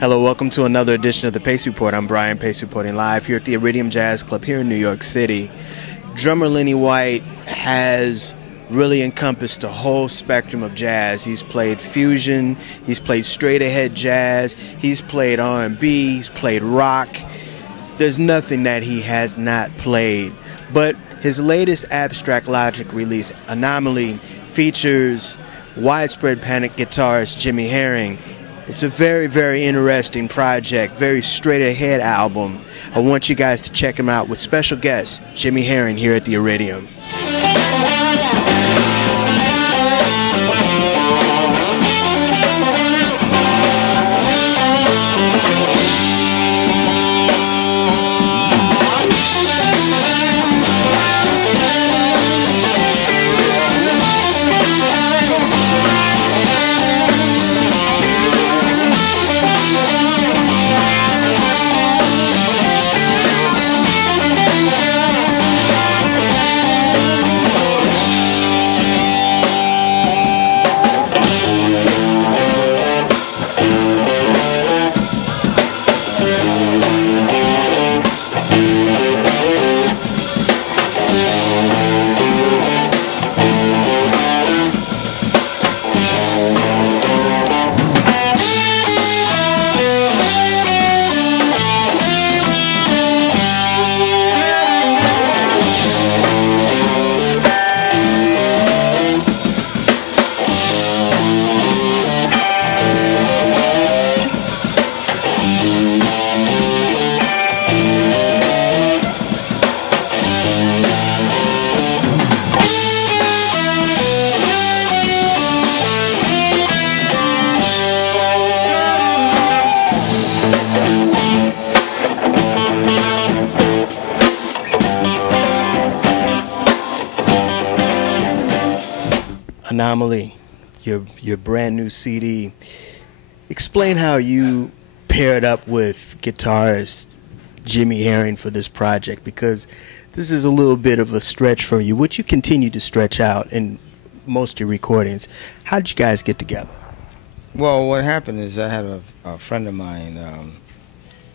Hello, welcome to another edition of the Pace Report. I'm Brian, Pace Reporting live here at the Iridium Jazz Club here in New York City. Drummer Lenny White has really encompassed the whole spectrum of jazz. He's played fusion, he's played straight ahead jazz, he's played R&B, he's played rock. There's nothing that he has not played. But his latest Abstract Logix release, Anomaly, features widespread panic guitarist Jimmy Herring. It's a very, very interesting project, very straight-ahead album. I want you guys to check him out with special guest Jimmy Herring here at the Iridium. Anomaly, your brand new CD. Explain how you paired up with guitarist Jimmy Herring for this project, because this is a little bit of a stretch for you, which you continue to stretch out in most of your recordings. How did you guys get together? Well, what happened is I had a friend of mine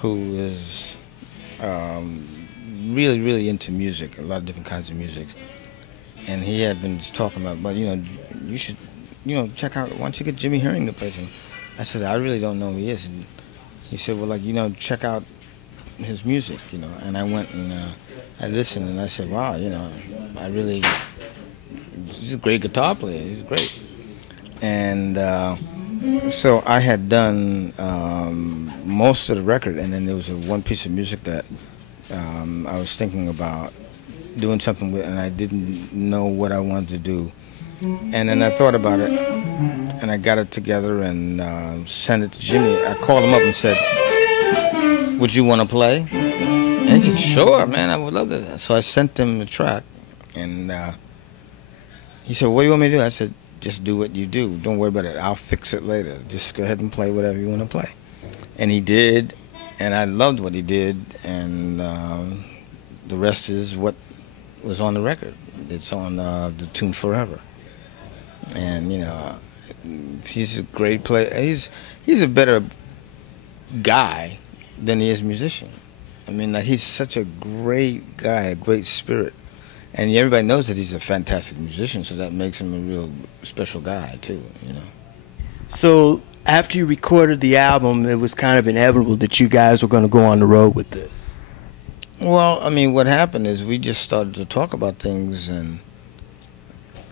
who is really, really into music, a lot of different kinds of music. And he had been just talking about, but you should, check out, why don't you get Jimmy Herring to play some? I said, I really don't know who he is. And he said, well, check out his music, And I went and I listened, and I said, wow, I really, he's a great guitar player. He's great. And so I had done most of the record, and then there was one piece of music that I was thinking about doing something with, and I didn't know what I wanted to do. And then I thought about it, and I got it together and sent it to Jimmy. I called him up and said, would you want to play? And he said, sure, man, I would love that. So I sent him the track, and he said, what do you want me to do? I said, just do what you do. Don't worry about it. I'll fix it later. Just go ahead and play whatever you want to play. And he did, and I loved what he did, and the rest is what was on the record. It's on the tune Forever. And he's a great player. He's a better guy than he is musician. I mean, he's such a great guy, a great spirit, and everybody knows that he's a fantastic musician, so that makes him a real special guy too. So after you recorded the album, it was kind of inevitable that you guys were going to go on the road with this. Well, I mean, what happened is we just started to talk about things, and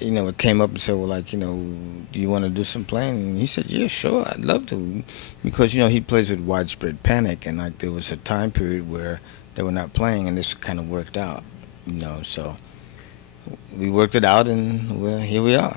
it came up and said, well, do you want to do some playing? And he said, yeah, sure, I'd love to, because he plays with Widespread Panic, and there was a time period where they were not playing, and this kind of worked out, So we worked it out, and here we are,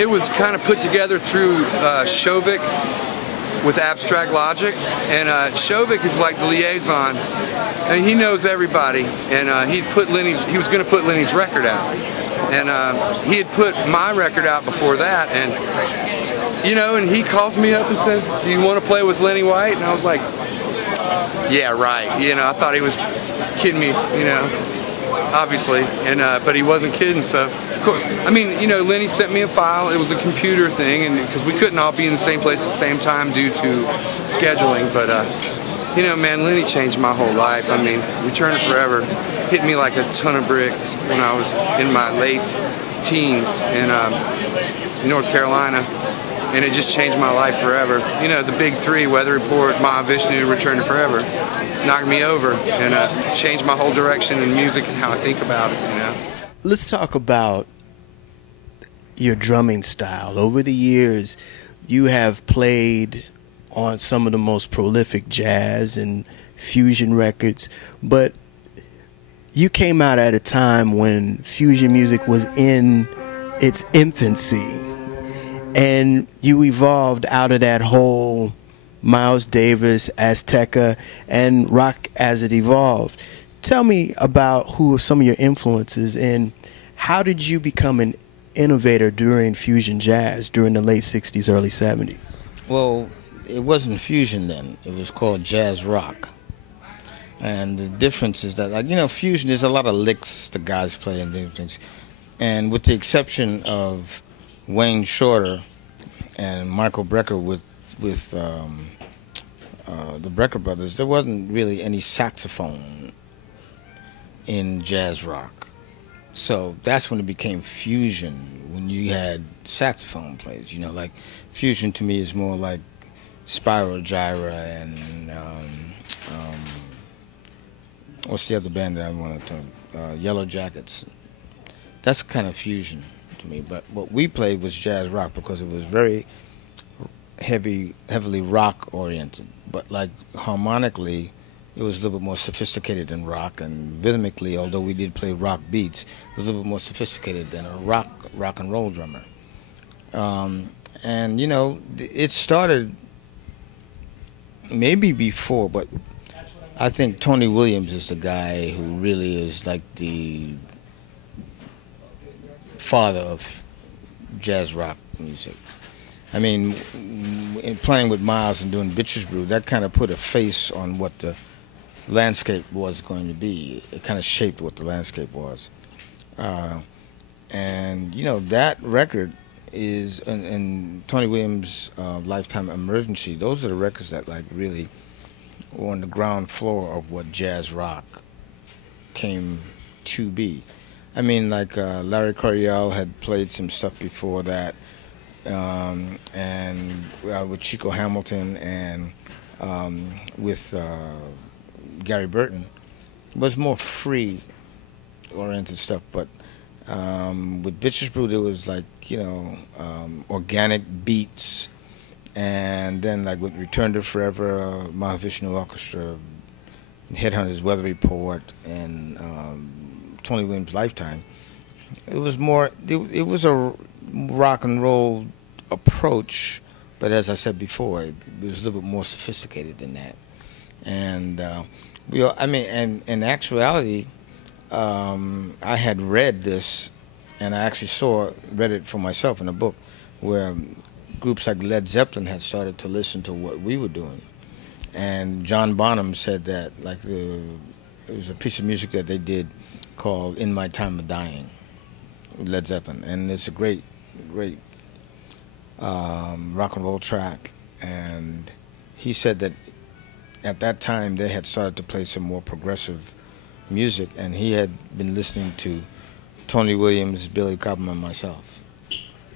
it was kind of put together through Shovik with Abstract Logix, and Shovik is like the liaison, and he knows everybody, and he was going to put Lenny's record out, and he had put my record out before that, and you know, and he calls me up and says, "Do you want to play with Lenny White?" And I was like, "Yeah, right." You know, I thought he was kidding me, you know, obviously, and but he wasn't kidding, so. Of course. I mean, you know, Lenny sent me a file. It was a computer thing, and because we couldn't all be in the same place at the same time due to scheduling. But you know, man, Lenny changed my whole life. I mean, Return to Forever hit me like a ton of bricks when I was in my late teens in North Carolina, and it just changed my life forever. You know, the big three: Weather Report, Mahavishnu, Return to Forever, knocked me over and changed my whole direction in music and how I think about it. You know. Let's talk about your drumming style. Over the years, you have played on some of the most prolific jazz and fusion records, but you came out at a time when fusion music was in its infancy, and you evolved out of that whole Miles Davis, Azteca, and rock as it evolved. Tell me about who are some of your influences, and how did you become an innovator during fusion jazz during the late 60s, early 70s? Well, it wasn't fusion then. It was called jazz rock. And the difference is that, like, you know, fusion, there's a lot of licks the guys play and different things. And with the exception of Wayne Shorter and Michael Brecker with the Brecker brothers, there wasn't really any saxophone in jazz rock. So that's when it became fusion, when you had saxophone players. You know, like fusion to me is more like Spiral Gyra and what's the other band that I want to talk? Yellow Jackets. That's kind of fusion to me. But what we played was jazz rock because it was very heavily rock oriented. But like harmonically, it was a little bit more sophisticated than rock, and rhythmically, although we did play rock beats, it was a little bit more sophisticated than a rock and roll drummer. And you know, it started maybe before, but I think Tony Williams is the guy who really is like the father of jazz rock music. I mean, in playing with Miles and doing Bitches Brew, that kind of put a face on what the landscape was going to be. It kind of shaped what the landscape was. And, you know, that record is, and Tony Williams' Lifetime Emergency, those are the records that, like, really were on the ground floor of what jazz rock came to be. I mean, like, Larry Coryell had played some stuff before that, and with Chico Hamilton and with Gary Burton. It was more free-oriented stuff, but with Bitches Brew, there was, like, you know, organic beats, and then, like, with Return to Forever, Mahavishnu Orchestra, Headhunters, Weather Report, and Tony Williams' Lifetime, it was more, it was a rock and roll approach, but as I said before, it was a little bit more sophisticated than that. And I mean, and in actuality, I had read this, and I actually read it for myself in a book, where groups like Led Zeppelin had started to listen to what we were doing. And John Bonham said that, like, it was a piece of music that they did called In My Time of Dying, Led Zeppelin. And it's a great rock and roll track. And he said that at that time they had started to play some more progressive music, and he had been listening to Tony Williams, Billy Cobham, and myself.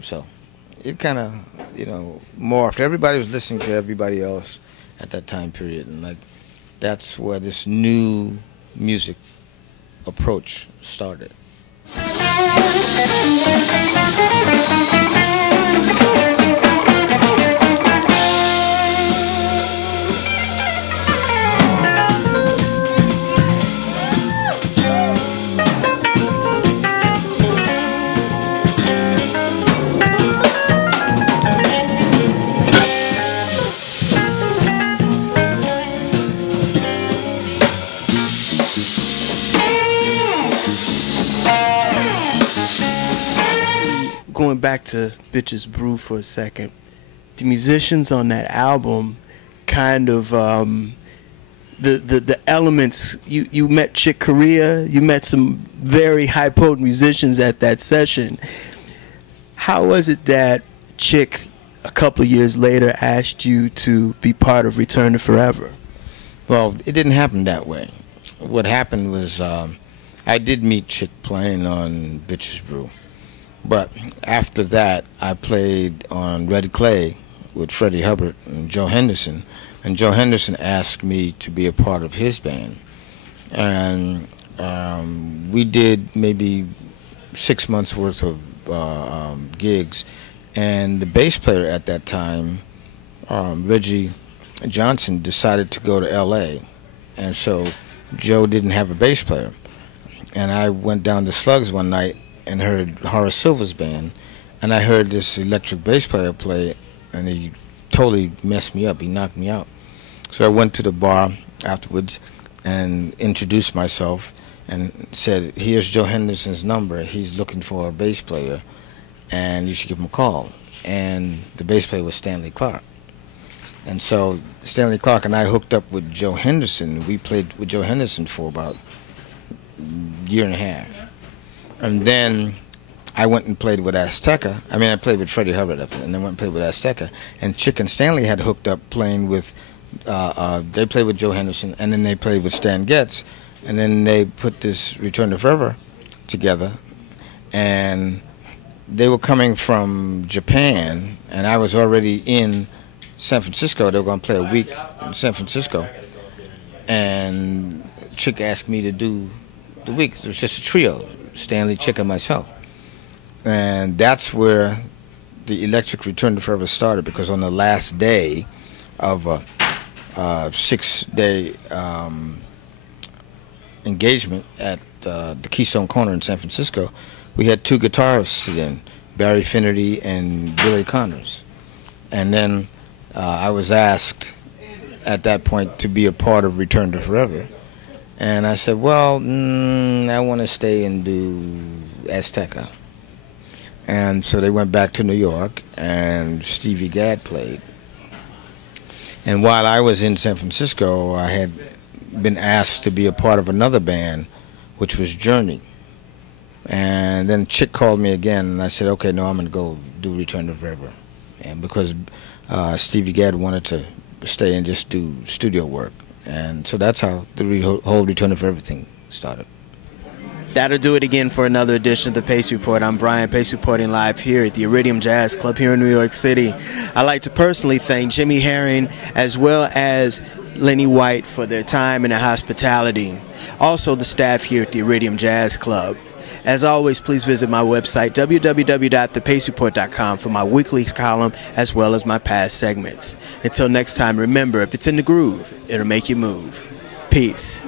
So it kind of, you know, morphed. Everybody was listening to everybody else at that time period, and, like, that's where this new music approach started. going back to Bitches Brew for a second, the musicians on that album kind of the elements. You met Chick Corea, you met some very high potent musicians at that session. How was it that Chick, a couple of years later, asked you to be part of Return to Forever? Well, it didn't happen that way. What happened was I did meet Chick playing on Bitches Brew, but after that I played on Red Clay with Freddie Hubbard and Joe Henderson, and Joe Henderson asked me to be a part of his band, and we did maybe 6 months worth of gigs, and the bass player at that time, Reggie Johnson, decided to go to LA, and so Joe didn't have a bass player, and I went down to Slugs one night and heard Horace Silver's band, and I heard this electric bass player play, and he totally messed me up. He knocked me out. So I went to the bar afterwards and introduced myself and said, here's Joe Henderson's number. He's looking for a bass player, and you should give him a call. And the bass player was Stanley Clarke. And so Stanley Clarke and I hooked up with Joe Henderson. We played with Joe Henderson for about a year and a half. And then I went and played with Azteca. I mean, I played with Freddie Hubbard up there, and then went and played with Azteca. And Chick and Stanley had hooked up playing with, they played with Joe Henderson, and then they played with Stan Getz. And then they put this Return to Forever together. And they were coming from Japan, and I was already in San Francisco. They were going to play a week in San Francisco. And Chick asked me to do the week. It was just a trio, Stanley, Chick, and myself. And that's where the Electric Return to Forever started, because on the last day of a 6-day engagement at the Keystone Corner in San Francisco, we had two guitarists sit in, Barry Finnerty and Billy Connors. And then I was asked at that point to be a part of Return to Forever. And I said, well, I want to stay and do Azteca. And so they went back to New York, and Stevie Gadd played. And while I was in San Francisco, I had been asked to be a part of another band, which was Journey. And then Chick called me again, and I said, okay, no, I'm going to go do Return to Forever. And because Stevie Gadd wanted to stay and just do studio work. And so that's how the whole Return to Forever thing started. That'll do it again for another edition of the Pace Report. I'm Brian, Pace reporting live here at the Iridium Jazz Club here in New York City. I'd like to personally thank Jimmy Herring as well as Lenny White for their time and their hospitality. Also the staff here at the Iridium Jazz Club. As always, please visit my website, www.thepacereport.com, for my weekly column as well as my past segments. Until next time, remember, if it's in the groove, it'll make you move. Peace.